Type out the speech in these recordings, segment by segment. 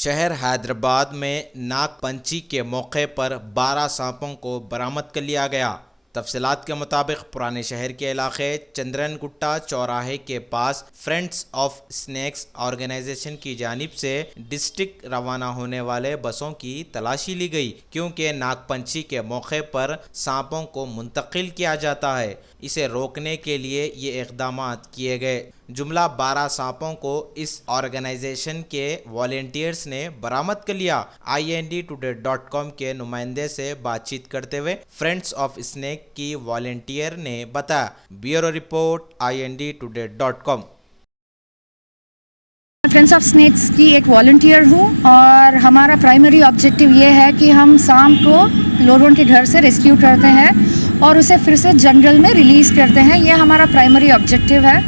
शहर हैदराबाद में नागपंचमी के मौके पर 12 सांपों को बरामद कर लिया गया। तफसीलात के मुताबिक पुराने शहर के इलाके चंद्रन गुट्टा चौराहे के पास फ्रेंड्स ऑफ स्नेक्स ऑर्गेनाइजेशन की जानिब से डिस्ट्रिक्ट रवाना होने वाले बसों की तलाशी ली गई, क्योंकि नागपंचमी के मौके पर सांपों को मुंतकिल किया जाता है। इसे रोकने के लिए ये इक़दाम किए गए। जुमला 12 सांपों को इस ऑर्गेनाइजेशन के वॉलंटियर्स ने बरामद कर लिया। INDtoday.com के नुमाइंदे से बातचीत करते हुए फ्रेंड्स ऑफ स्नेक की वॉलंटियर ने बताया। Bureau report INDtoday.com। Friends of snakes की एक वॉलंटियर हूँ और हमारा प्राइमरी ऑब्जेक्टिव ये है कि हम सांप को लोगों के घर से रेस्क्यू करते हैं और उसे फिर से जंगल में रिलीज़ करते हैं। ये हमारा प्राइमरी ऑब्जेक्टिव है।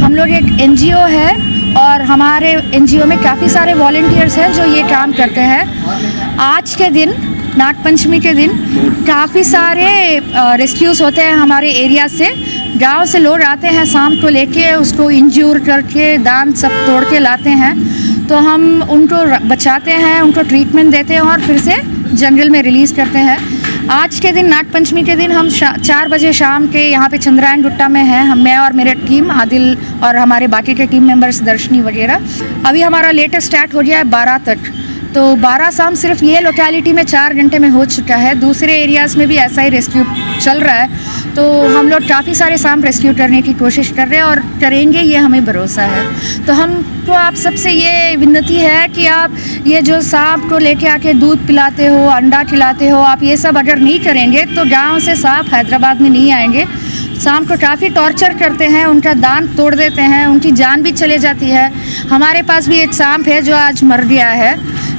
हम लोग एक NGO है और हमारे NGO में काफ़ी सारे वॉलंटियर्स हैं जो ये काम करते हैं। आज के दिन नागपंचमी के दिन काफ़ी सारे रेस्क्यूज़ होते हैं हमारे एरिया से। गांव से लोग आते हैं सांप को लेके, उसको इंज्योर करके दांत सब तोड़ के लाते हैं, तो हम उनको बचाते हैं, उनको ट्रीटमेंट देते हैं और फिर से जंगल में रिलीज़ करते हैं। आज के दिन नागपंचमी के दिन हम 4 बजे शाम के यहाँ पे चंद्रायन गुट्टा में हैं। मैं और मेरे टीम आदिल और हमारे बाकी के टीम मेंबर्स दर्शनी वगैरह। अभी हमारा लेटेस्ट स्टार्ट हो गया है 12 तक, तो 12 सांप सिर्फ ये लोकेलिटी में 4 घंटे में हो चुका है। दूसरे एरियाज़ में भी ऐसा ही रेस्क्यू चल रहा है, तो हम लोग काफ़ी सारे सांप रेस्क्यू करने की कोशिश कर रहे हैं और करेंगे, ये हमें भरोसा है। तो हमको आप सबसे ये विनती है कि आप ये जो सांप को लेके आके दूध पिलाते हो, अंडा खिलाते हो, आप ये सब अगर नहीं करेंगे तो गांव से सांप हैदराबाद में नहीं आएंगे। सांप को काफ़ी टॉर्चर करते हैं, उनका दांत तोड़ देते हैं, उनकी जान भी चले जाती है। हमारे पास भी एक सांप है जो आज मर गया है।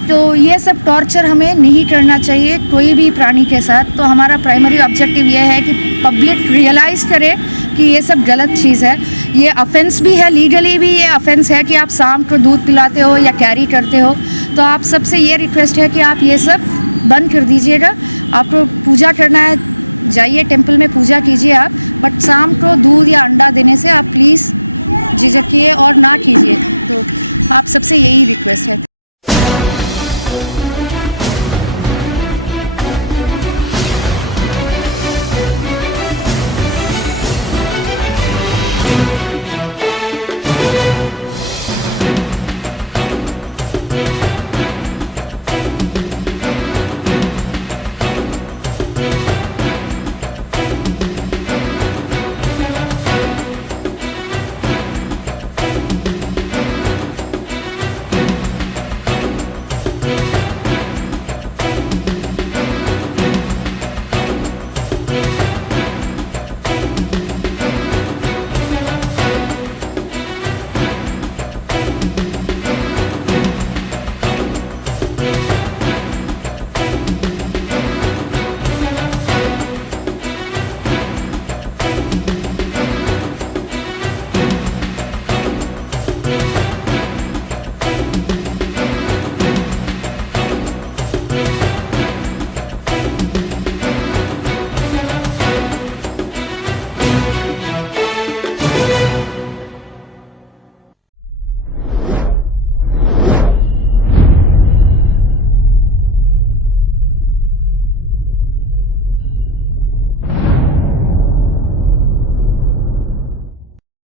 तो ये सब टॉर्चर हमें नहीं करना चाहिए कोई भी प्राणी के साथ। तो हमारा प्राइमरी ऑब्जेक्टिव ये है कि पब्लिक रियलाइज़ करे कि ये सब गलत चीज़ है। ये ऑफेंस भी है, लीगली भी ये ऑफेंस है कि आप सांप को दूध पिलाते हो या कैरी करते हो। तो आप सबसे ये रिक्वेस्ट है कि आप ये सब बंद कर दीजिएगा। आपको पूजा करना है, जाइए टेंपल में पूजा कीजिए आप, बट सांप को दूध या अंडा देने से आप प्लीज़ झिझकिए और ना कीजिए। तो आप सबसे यही रिक्वेस्ट है।